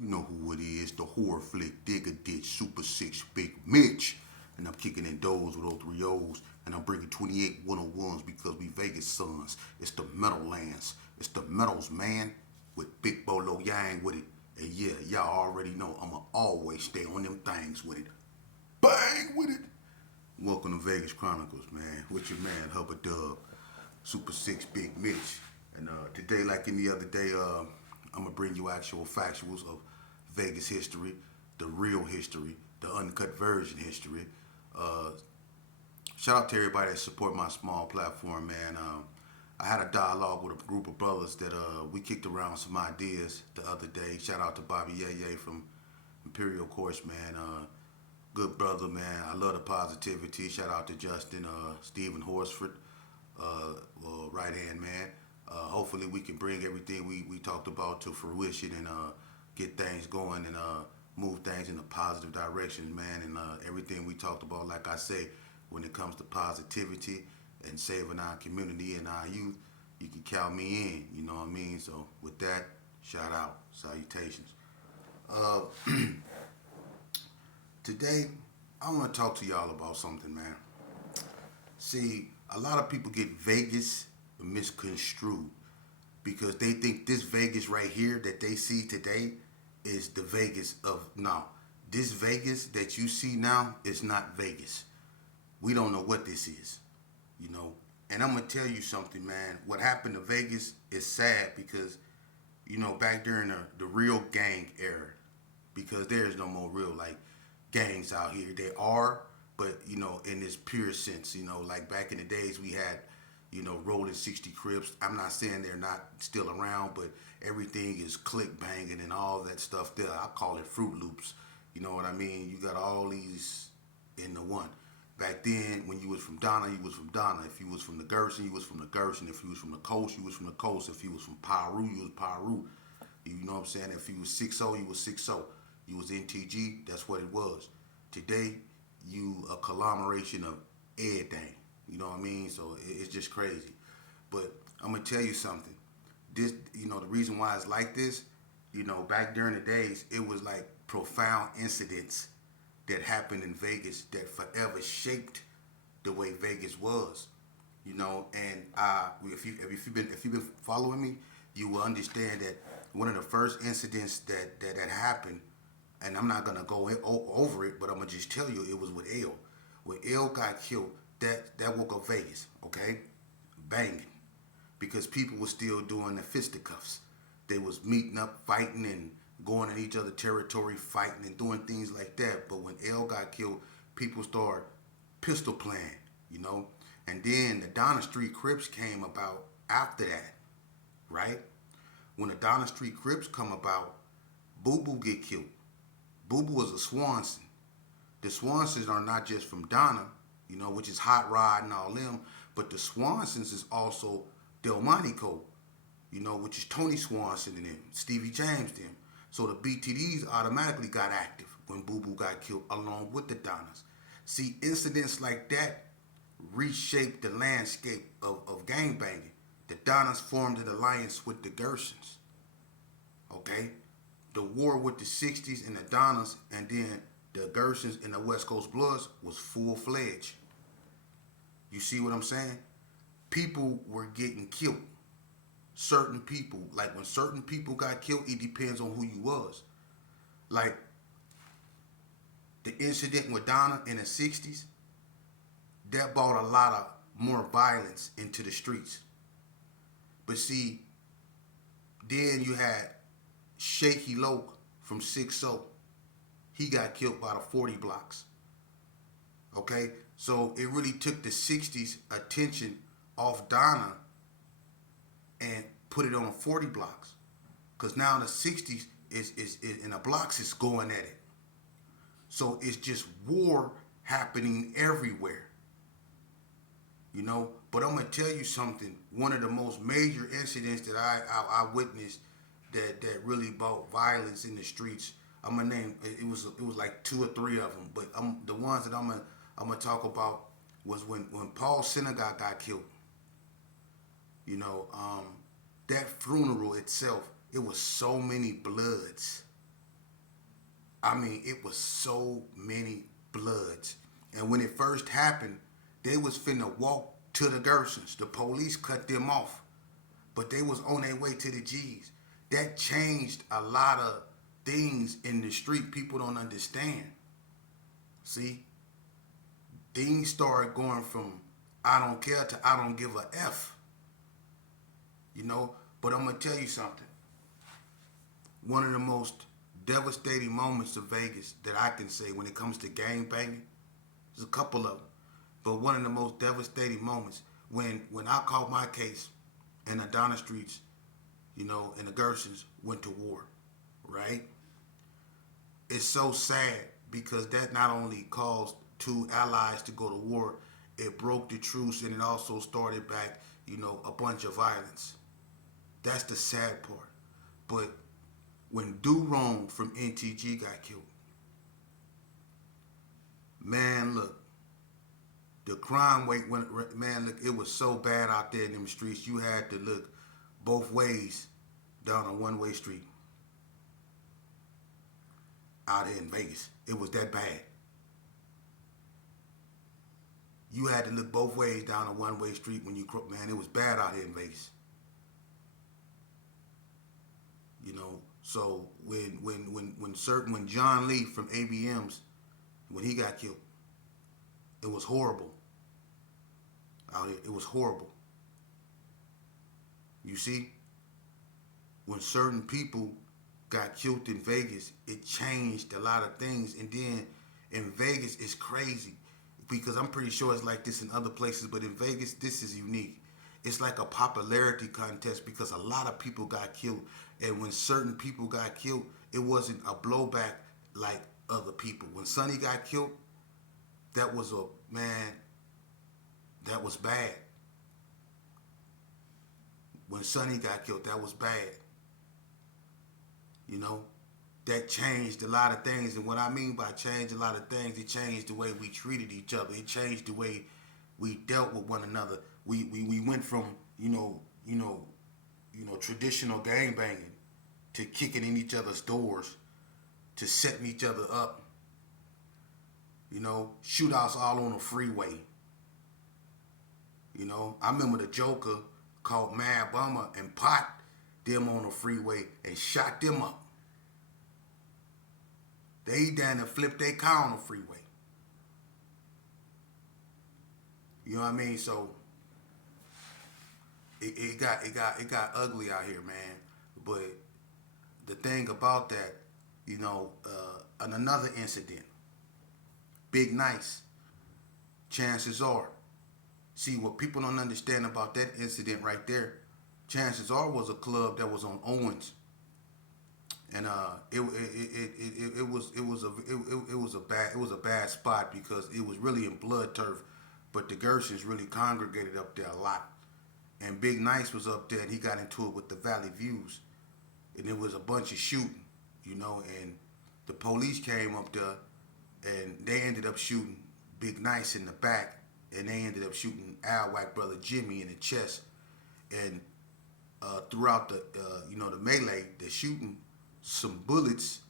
You know who it is, the horror flick, Digger Ditch, Super 6, Bigg Mitch. And I'm kicking in doors with those 3 O's. And I'm bringing 28 101s because we Vegas sons. It's the metal lands. It's the metals, man. With Big Bolo Yang with it. And yeah, y'all already know I'ma always stay on them things with it. Bang with it. Welcome to Vegas Chronicles, man. With your man, Hubbard Dub. Super 6, Bigg Mitch. And today, like any other day, I'm going to bring you actual factuals of Vegas history, the real history, the uncut version history. Uh, Shout out to everybody that support my small platform, man. I had a dialogue with a group of brothers that we kicked around some ideas the other day. Shout out to Bobby Yeye from Imperial Course, man. Good brother, man. I love the positivity. Shout out to Justin, Stephen Horsford, right hand man. Hopefully we can bring everything we talked about to fruition and get things going and move things in a positive direction, man. And everything we talked about, like I say, when it comes to positivity and saving our community and our youth, you can count me in. You know what I mean? So with that, shout out, salutations. Uh, Today, I want to talk to y'all about something, man. See, a lot of people get Vegas misconstrued because they think this Vegas right here that they see today is the Vegas of now. This Vegas that you see now is not Vegas. We don't know what this is, you know. And I'm gonna tell you something, man. What happened to Vegas is sad because, you know, back during the real gang era, because there is no more real like gangs out here. There are, but you know, in this pure sense, you know, like back in the days we had, you know, rolling 60 Crips. I'm not saying they're not still around, but everything is click banging and all that stuff there. I call it Fruit Loops. You know what I mean? You got all these in the one. Back then, when you was from Donna, you was from Donna. If you was from the Gerson, you was from the Gerson. If you was from the coast, you was from the coast. If you was from Paru, you was Paru. You know what I'm saying? If you was 6-0, you was 6-0. You was NTG, that's what it was. Today, you a conglomeration of everything. You know what I mean? So it's just crazy. But I'm gonna tell you something. This, you know, the reason why it's like this, you know, back during the days, it was like profound incidents that happened in Vegas that forever shaped the way Vegas was. You know, and if you've been following me, you will understand that one of the first incidents that happened, and I'm not gonna go over it, but I'm gonna just tell you it was with L. When L got killed, that woke up Vegas, okay, banging, because people were still doing the fisticuffs. They was meeting up, fighting, and going in each other's territory, fighting and doing things like that. But when L got killed, people started pistol playing, you know. And then the Donna Street Crips came about after that, right? When the Donna Street Crips come about, Boo Boo get killed. Boo Boo was a Swanson. The Swansons are not just from Donna, you know, which is Hot Rod and all them, but the Swansons is also Delmonico, you know, which is Tony Swanson and them, Stevie James them. So the BTDs automatically got active when Boo Boo got killed along with the Donnas. See, incidents like that reshaped the landscape of gangbanging. The Donnas formed an alliance with the Gersons. Okay? The war with the 60s and the Donnas and then the Gersons and the West Coast Bloods was full fledged. You see what I'm saying? People were getting killed. Certain people, like when certain people got killed, it depends on who you was. Like the incident with Donna in the 60s, that brought a lot of more violence into the streets. But see, then you had Shaky Loke from 6-0. He got killed by the 40 blocks. Okay? So it really took the 60s attention off Donna and put it on the 40 blocks. Because now the 60s is in the blocks is going at it. So it's just war happening everywhere. You know? But I'm going to tell you something. One of the most major incidents that I witnessed that really brought violence in the streets. I'm gonna name it was like 2 or 3 of them, but the ones that I'm gonna talk about was when Paul Synagogue got killed. You know, that funeral itself, it was so many bloods. I mean, it was so many bloods. And when it first happened, they was finna walk to the Gersons. The police cut them off, but they was on their way to the G's. That changed a lot of things in the street people don't understand. See, things started going from I don't care to I don't give a F. You know, but I'm gonna tell you something. One of the most devastating moments of Vegas that I can say when it comes to gang banging, there's a couple of them, but one of the most devastating moments when I caught my case and the Donna Streets, you know, and the Gersons went to war, right? It's so sad because that not only caused two allies to go to war, it broke the truce and it also started back, you know, a bunch of violence. That's the sad part. But when Do Wrong from NTG got killed, man, look, the crime rate went, man, look, it was so bad out there in them streets, you had to look both ways down a one-way street out here in Vegas. It was that bad. You had to look both ways down a one-way street when you, man, it was bad out here in Vegas. You know, so when John Lee from ABM's, when he got killed, it was horrible out here. It was horrible. You see, when certain people got killed in Vegas, it changed a lot of things. And then in Vegas, it's crazy because I'm pretty sure it's like this in other places, but in Vegas, this is unique. It's like a popularity contest because a lot of people got killed. And when certain people got killed, it wasn't a blowback like other people. When Sonny got killed, that was a, man, that was bad. When Sonny got killed, that was bad. You know, that changed a lot of things. And what I mean by change a lot of things, it changed the way we treated each other. It changed the way we dealt with one another. We went from, traditional gang banging to kicking in each other's doors, to setting each other up. You know, shootouts all on the freeway. You know, I remember the Joker called Mad Bummer and Pot them on the freeway and shot them up. They down and flipped their car on the freeway. You know what I mean? So it got ugly out here, man. But the thing about that, on another incident, Bigg Mitch, chances are, see what people don't understand about that incident right there. Chances are was a club that was on Owens, and it was a bad spot because it was really in blood turf, but the Gersons really congregated up there a lot, and Bigg Mitch was up there and he got into it with the Valley Views, and it was a bunch of shooting, and the police came up there and they ended up shooting Bigg Mitch in the back, and they ended up shooting Al Wack brother Jimmy in the chest, and throughout the melee, the shooting, some bullets,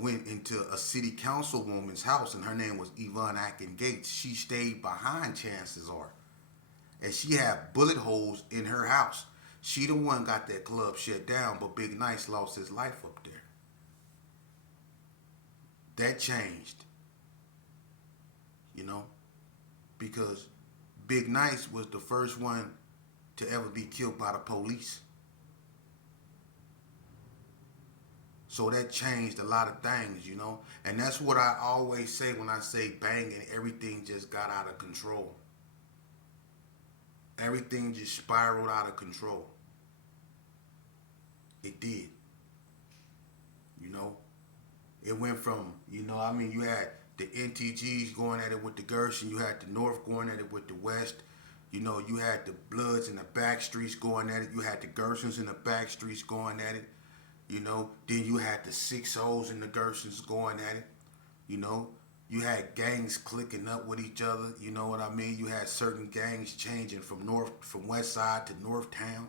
went into a city councilwoman's house, and her name was Yvonne Akin Gates. She stayed behind, chances are, and she had bullet holes in her house. She the one got that club shut down, but Bigg Mitch lost his life up there. That changed, because Bigg Mitch was the first one to ever be killed by the police. So that changed a lot of things, and that's what I always say when I say banging, everything just got out of control. Everything just spiraled out of control. It did. It went from, you had the NTGs going at it with the Gerson, you had the North going at it with the West. You had the Bloods in the back streets going at it. You had the Gersons in the back streets going at it. Then you had the 6-0s and the Gersons going at it. You had gangs clicking up with each other. You know what I mean? You had certain gangs changing from West Side to North Town.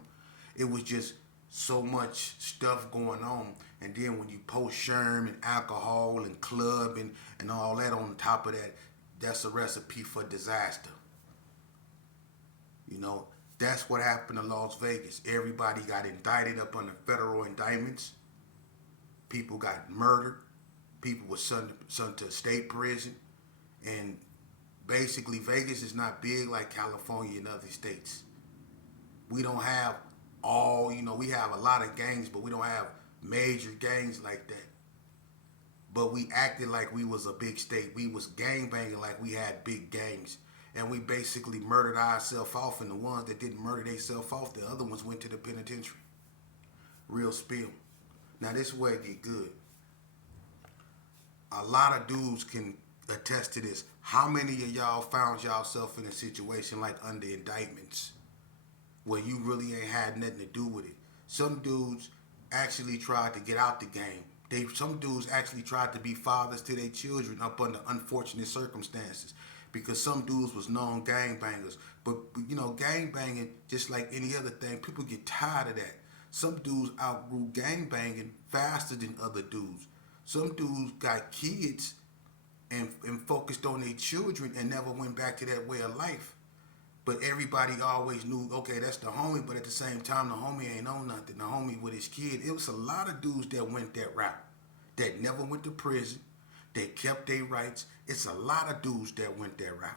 It was just so much stuff going on, and then when you post Sherm and alcohol and clubbing and all that on top of that, that's a recipe for disaster. You know, that's what happened in Las Vegas. Everybody got indicted up under federal indictments. People got murdered. People were sent to state prison. And basically, Vegas is not big like California and other states. We don't have we have a lot of gangs, but we don't have major gangs like that. But we acted like we was a big state. We was gang banging like we had big gangs. And we basically murdered ourselves off, and the ones that didn't murder themselves off, the other ones went to the penitentiary. Real spill. Now this is where it get good. A lot of dudes can attest to this. How many of y'all found yourself in a situation like under indictments where you really ain't had nothing to do with it? Some dudes actually tried to get out the game. Some dudes actually tried to be fathers to their children up under unfortunate circumstances, because some dudes was known gangbangers. But gangbanging, just like any other thing, people get tired of that. Some dudes outgrew gangbanging faster than other dudes. Some dudes got kids and focused on their children and never went back to that way of life. But everybody always knew, okay, that's the homie, but at the same time, the homie ain't on nothing. The homie with his kid. It was a lot of dudes that went that route, that never went to prison. They kept their rights. It's a lot of dudes that went that route.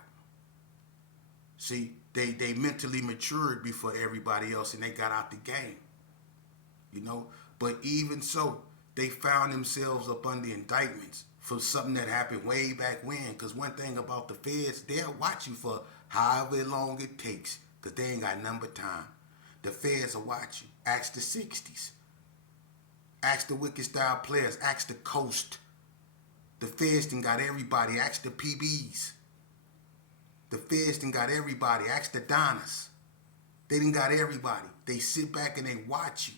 See, they mentally matured before everybody else, and they got out the game. But even so, they found themselves up under indictments for something that happened way back when. Because one thing about the feds, they'll watch you for however long it takes, because they ain't got nothing but time. The feds will watch you. Ask the 60s. Ask the Wicked Style Players. Ask the Coast. The feds done got everybody. Ask the PBs. The feds done got everybody. Ask the Donnas. They done got everybody. They sit back and they watch you.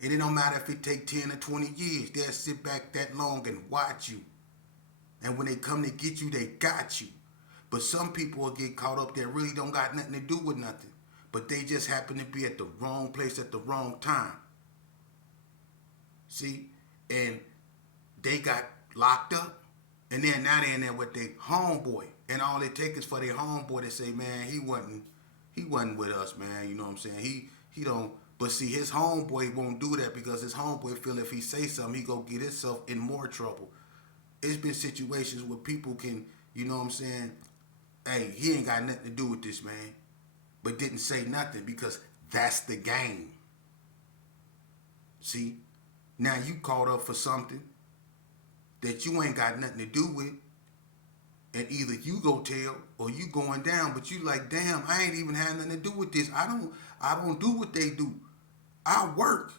And it don't matter if it take 10 or 20 years. They'll sit back that long and watch you. And when they come to get you, they got you. But some people will get caught up that really don't got nothing to do with nothing. But they just happen to be at the wrong place at the wrong time. See? And they got locked up. And then now they in there with their homeboy. And all they take is for their homeboy to say, man, he wasn't with us, man. You know what I'm saying? He don't. But see, his homeboy won't do that, because his homeboy feel if he say something, he go get himself in more trouble. It's been situations where people can, you know what I'm saying, hey, he ain't got nothing to do with this, man, but didn't say nothing because that's the game. See, now you caught up for something that you ain't got nothing to do with, and either you go tell or you going down, but you like, damn, I ain't even had nothing to do with this. I don't do what they do. I work.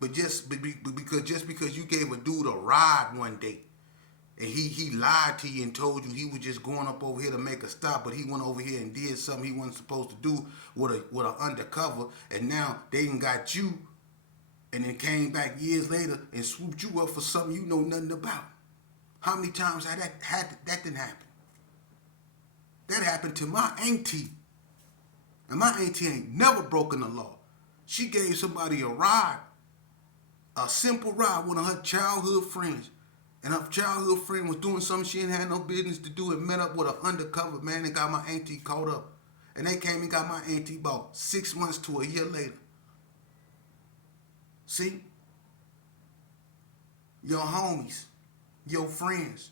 But because you gave a dude a ride one day, and he lied to you and told you he was just going up over here to make a stop, but he went over here and did something he wasn't supposed to do with an undercover, and now they done got you, and then came back years later and swooped you up for something you know nothing about. How many times that didn't happen? That happened to my auntie. And my auntie ain't never broken the law. She gave somebody a ride, a simple ride, one of her childhood friends. And her childhood friend was doing something she didn't have no business to do, and met up with an undercover man and got my auntie caught up. And they came and got my auntie about 6 months to a year later. See? Your homies, your friends.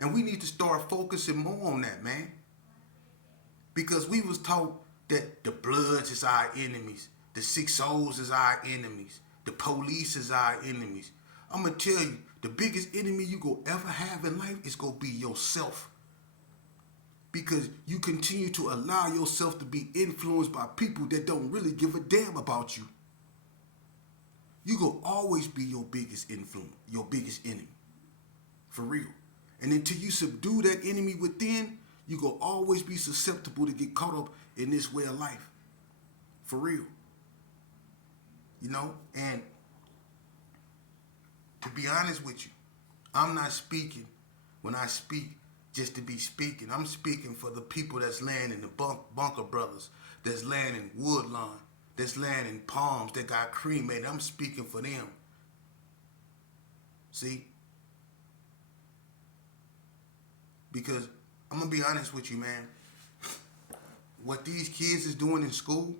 And we need to start focusing more on that, man. Because we was taught that the Bloods is our enemies. The 6-0s is our enemies. The police is our enemies. I'm going to tell you, the biggest enemy you go ever have in life is going to be yourself. Because you continue to allow yourself to be influenced by people that don't really give a damn about you. You going to always be your biggest influence, your biggest enemy. For real. And until you subdue that enemy within, you going to always be susceptible to get caught up in this way of life. For real. And to be honest with you, I'm not speaking when I speak just to be speaking. I'm speaking for the people that's laying in the bunker brothers, that's laying in Woodlawn, that's laying in palms that got cremated. I'm speaking for them. See? Because I'm going to be honest with you, man. What these kids is doing in school,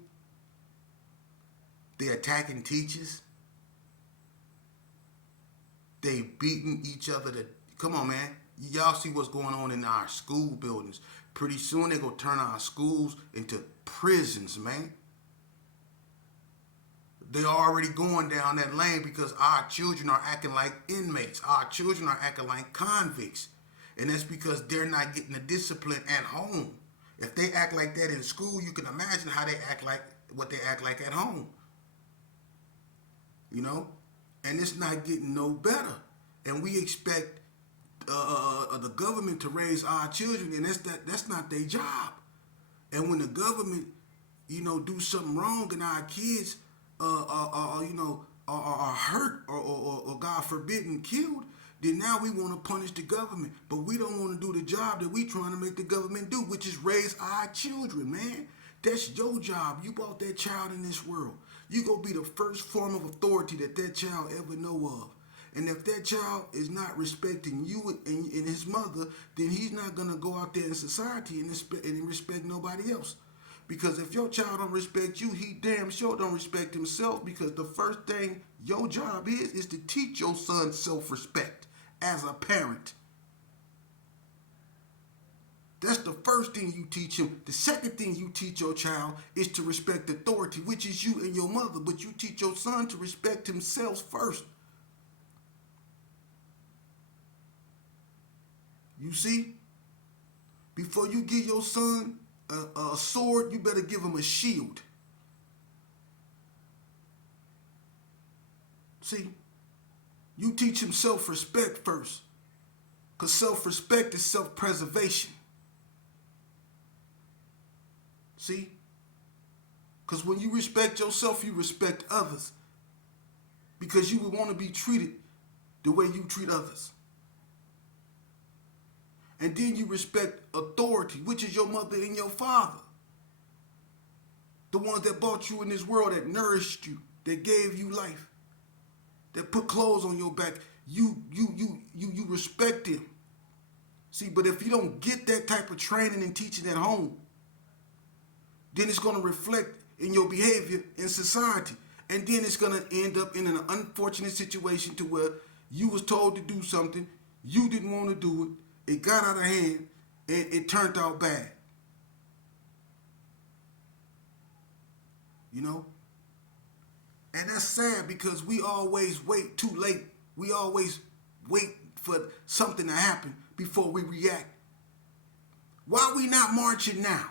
they attacking teachers. They beating each other to... Come on, man. Y'all see what's going on in our school buildings. Pretty soon they're going to turn our schools into prisons, man. They're already going down that lane because our children are acting like inmates. Our children are acting like convicts. And that's because they're not getting the discipline at home. If they act like that in school, you can imagine how they act like what they act like at home. You know? And it's not getting no better. And we expect the government to raise our children, and that's not their job. And when the government, do something wrong and our kids are hurt or God forbid killed, then now we want to punish the government. But we don't want to do the job that we trying to make the government do, which is raise our children, man. That's your job. You brought that child in this world. You go be the first form of authority that child ever know of. And if that child is not respecting you and his mother, then he's not going to go out there in society and respect nobody else. Because if your child don't respect you, he damn sure don't respect himself, because the first thing your job is to teach your son self-respect as a parent. That's the first thing you teach him. The second thing you teach your child is to respect authority, which is you and your mother. But you teach your son to respect himself first. You see? Before you give your son a sword, you better give him a shield. See? You teach him self-respect first. Because self-respect is self-preservation. See? Because when you respect yourself, you respect others. Because you would want to be treated the way you treat others. And then you respect authority, which is your mother and your father. The ones that brought you in this world, that nourished you, that gave you life, that put clothes on your back. You respect them. See, but if you don't get that type of training and teaching at home, then it's going to reflect in your behavior in society. And then it's going to end up in an unfortunate situation to where you was told to do something, you didn't want to do it, it got out of hand, and it turned out bad. You know? And that's sad, because we always wait too late. We always wait for something to happen before we react. Why we not marching now?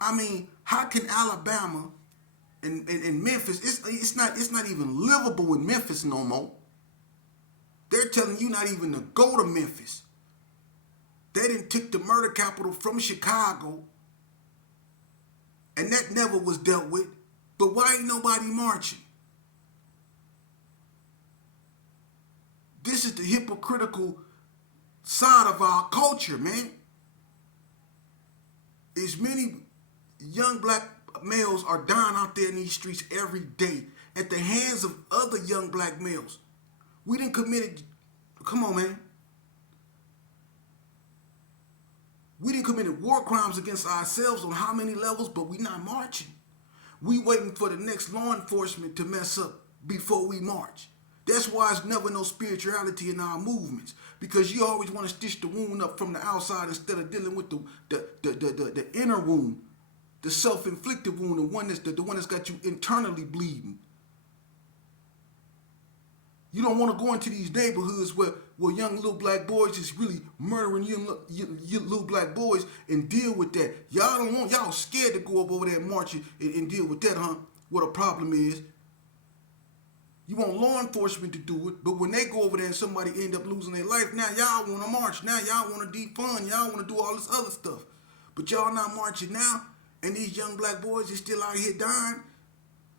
I mean, how can Alabama and Memphis, it's not even livable in Memphis no more. They're telling you not even to go to Memphis. They didn't take the murder capital from Chicago, and that never was dealt with. But why ain't nobody marching? This is the hypocritical side of our culture, man. As many young black males are dying out there in these streets every day at the hands of other young black males. We done committed, come on, man. We done committed war crimes against ourselves on how many levels, but we not marching. We waiting for the next law enforcement to mess up before we march. That's why there's never no spirituality in our movements, because you always want to stitch the wound up from the outside instead of dealing with the inner wound, the self-inflicted wound, the one that's got you internally bleeding. You don't want to go into these neighborhoods where young little black boys is really murdering young little black boys and deal with that. Y'all scared to go up over there and march and deal with that, huh? What a problem is. You want law enforcement to do it, but when they go over there and somebody end up losing their life, now y'all want to march. Now y'all want to defund. Y'all want to do all this other stuff. But y'all not marching now, and these young black boys is still out here dying.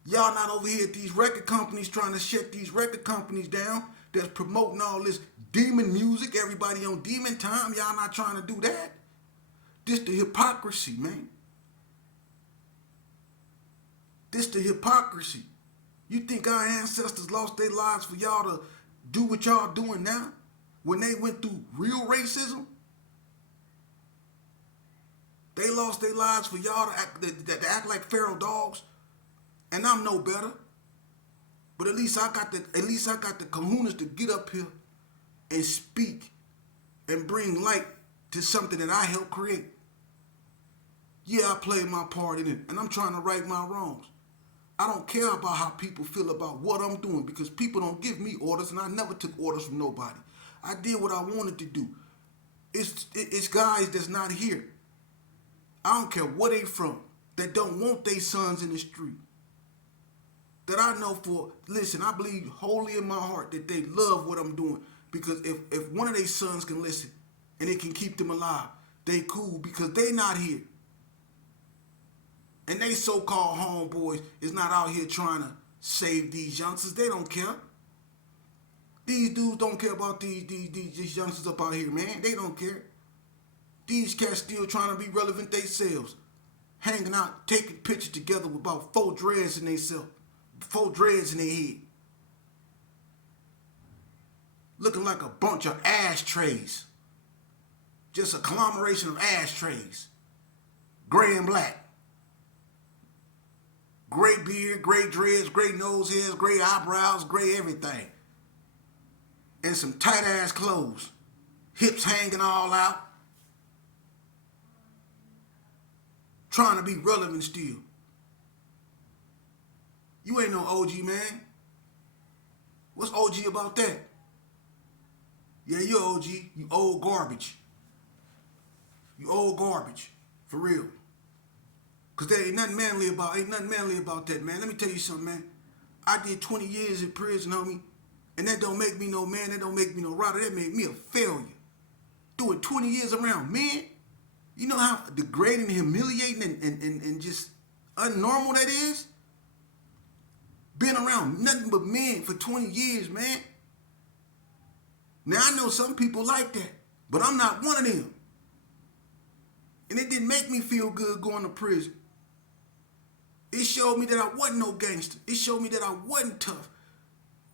Y'all not over here at these record companies trying to shut these record companies down that's promoting all this demon music, everybody on demon time. Y'all not trying to do that. This the hypocrisy, man. This the hypocrisy. You think our ancestors lost their lives for y'all to do what y'all doing now? When they went through real racism? They lost their lives for y'all to act like feral dogs? And I'm no better. But at least I got the kahunas to get up here and speak and bring light to something that I helped create. Yeah, I played my part in it, and I'm trying to right my wrongs. I don't care about how people feel about what I'm doing because people don't give me orders, and I never took orders from nobody. I did what I wanted to do. It's guys that's not here. I don't care where they from that don't want their sons in the street. That I know listen, I believe wholly in my heart that they love what I'm doing. Because if one of their sons can listen and it can keep them alive, they cool because they not here. And they so-called homeboys is not out here trying to save these youngsters. They don't care. These dudes don't care about these youngsters up out here, man. They don't care. These cats still trying to be relevant themselves. Hanging out, taking pictures together with about 4 dreads in themselves. 4 dreads in their head. Looking like a bunch of ashtrays. Just a conglomeration of ashtrays. Gray and black. Gray beard, gray dreads, gray nose hairs, gray eyebrows, gray everything. And some tight ass clothes. Hips hanging all out. Trying to be relevant still. You ain't no OG, man. What's OG about that? Yeah, you OG. You old garbage. You old garbage. For real. Cause there ain't nothing manly about that, man. Let me tell you something, man. I did 20 years in prison, homie. And that don't make me no man. That don't make me no rider. That made me a failure. Doing 20 years around men. You know how degrading, humiliating, and just unnormal that is? Been around nothing but men for 20 years, man. Now, I know some people like that, but I'm not one of them. And it didn't make me feel good going to prison. It showed me that I wasn't no gangster. It showed me that I wasn't tough.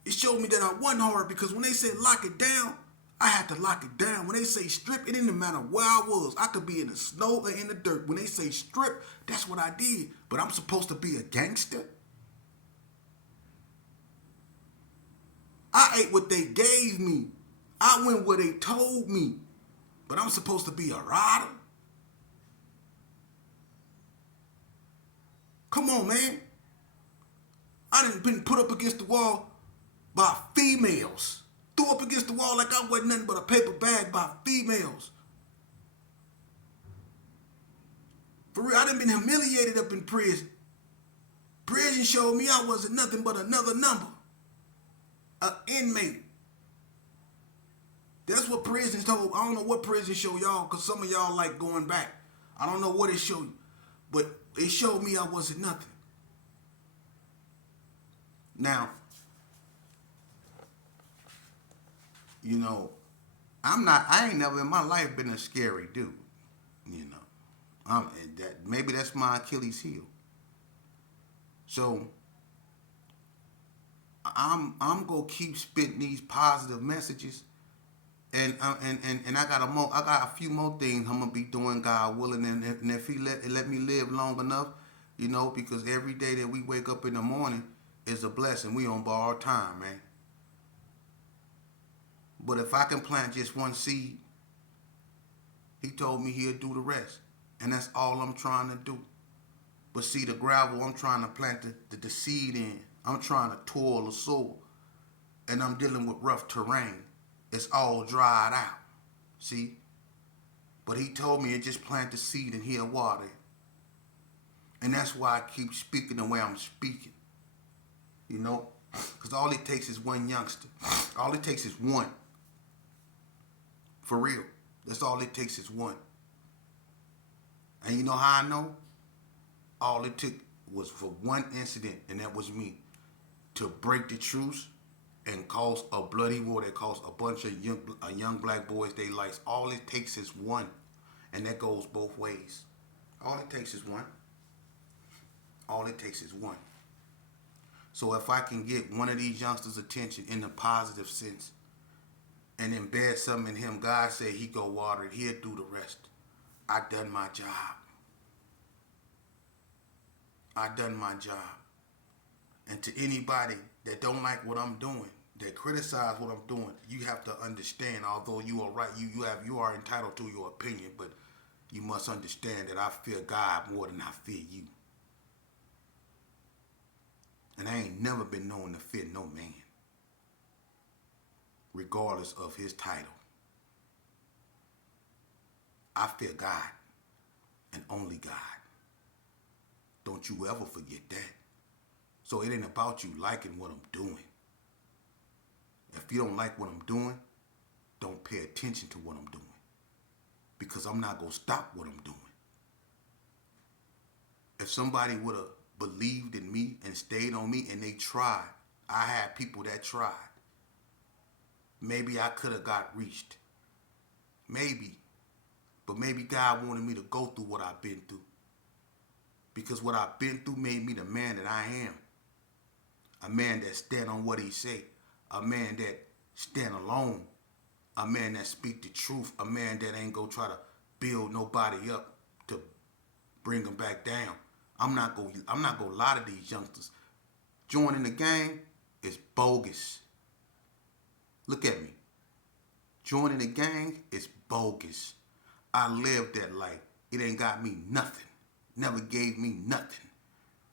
It showed me that I wasn't hard because when they said lock it down, I had to lock it down. When they say strip, it didn't matter where I was. I could be in the snow or in the dirt. When they say strip, that's what I did. But I'm supposed to be a gangster? I ate what they gave me. I went where they told me. But I'm supposed to be a rider? Come on, man. I done been put up against the wall by females. Threw up against the wall like I wasn't nothing but a paper bag by females. For real, I done been humiliated up in prison. Prison showed me I wasn't nothing but another number. An inmate. That's what prison told. I don't know what prison show y'all, because some of y'all like going back. I don't know what it showed you. But it showed me I wasn't nothing. Now, you know, I ain't never in my life been a scary dude. You know. Maybe that's my Achilles heel. So I'm gonna keep spitting these positive messages, and I got a few more things I'm gonna be doing, God willing, and if He let me live long enough, you know, because every day that we wake up in the morning is a blessing. We on borrowed time, man. But if I can plant just one seed, He told me He'll do the rest, and that's all I'm trying to do. But see, the gravel I'm trying to plant the seed in, I'm trying to toil the soil, and I'm dealing with rough terrain. It's all dried out, see? But He told me to just plant the seed and He'll water it. And that's why I keep speaking the way I'm speaking, you know? Because all it takes is one youngster. All it takes is one. For real. That's all it takes is one. And you know how I know? All it took was for one incident, and that was me, to break the truce and cause a bloody war that cost a bunch of young black boys their lives. All it takes is one, and that goes both ways. All it takes is one. All it takes is one. So if I can get one of these youngsters' attention in the positive sense and embed something in him, God said he go water it, he'll do the rest. I done my job. I done my job. And to anybody that don't like what I'm doing, that criticize what I'm doing, you have to understand, although you are right, you are entitled to your opinion, but you must understand that I fear God more than I fear you. And I ain't never been known to fear no man, regardless of his title. I fear God and only God. Don't you ever forget that. So it ain't about you liking what I'm doing. If you don't like what I'm doing, don't pay attention to what I'm doing. Because I'm not going to stop what I'm doing. If somebody would have believed in me and stayed on me and they tried, I had people that tried. Maybe I could have got reached. Maybe. But maybe God wanted me to go through what I've been through. Because what I've been through made me the man that I am. A man that stand on what he say. A man that stand alone. A man that speak the truth. A man that ain't go try to build nobody up to bring them back down. I'm not gonna lie to these youngsters. Joining the gang is bogus. Look at me. Joining the gang is bogus. I lived that life. It ain't got me nothing. Never gave me nothing.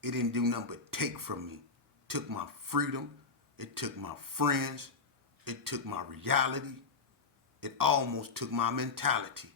It didn't do nothing but take from me. Took my freedom. It took my friends. It took my reality. It almost took my mentality.